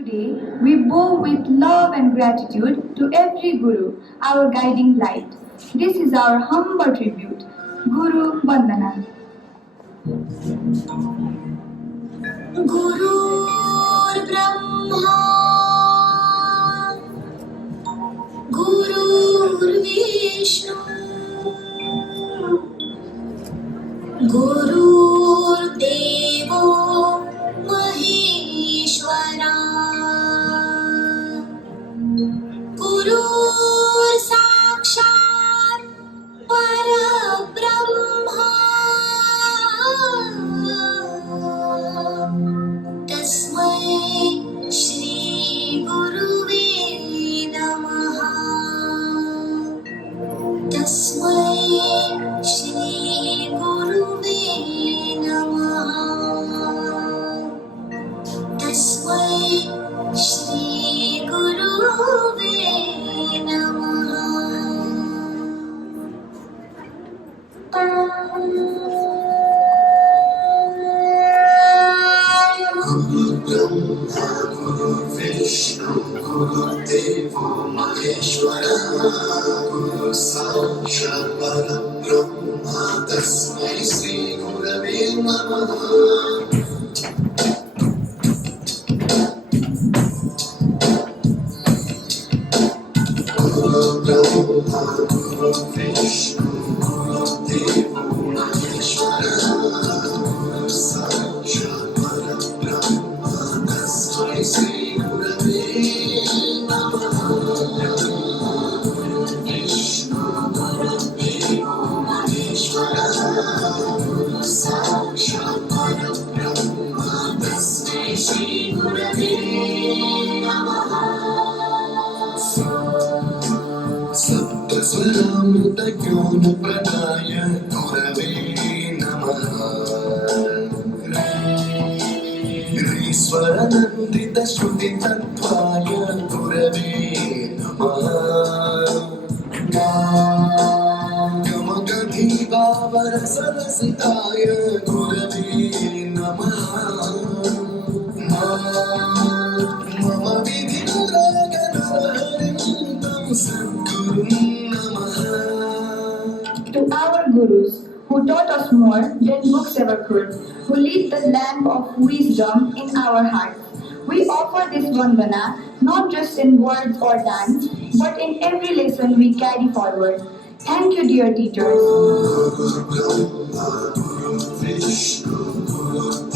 Today, we bow with love and gratitude to every Guru, our guiding light. This is our humble tribute. Guru Vandana. Guru Brahma, Guru Vishnu, Guru Devo Maheshwara, Guru Sakshat Parabrahma, Tasmai Shri Guruve Namaha. Tasmai Shri Guruve Namaha. Tasmai Shri Guruve Guru Brahma, Guru Vishnu, Guru Devo Maheshwara, Guru Sakshat Parabrahma, Tasmai Shri Gurave Namaha. Guru Brahma, Guru Vishnu, Guru Devo Maheshwara, Guru Sakshat Parabrahma, Tasmai Shri Gurave Namaha. Guru Vishnu, Guru Devo Maheshwara, Guru Sakshat Parabrahma, Tasmai Shri Gurave Namaha. Saptasvaramrita Gyana Pradaya Gurave Namaha. Swaranandita Shruti Tattvaya Gurave Namaha. Gamagadhi Vavara Sarasitaya Gurave Namaha. Mama Vidhi Naraganaraharintam Sadguru Namaha. To our Gurus, who taught us more than books ever could, who lit the lamp of wisdom in our hearts, we offer this Vandana not just in words or dance, but in every lesson we carry forward. Thank you, dear teachers. Guru Brahma, Guru Vishnu, Guru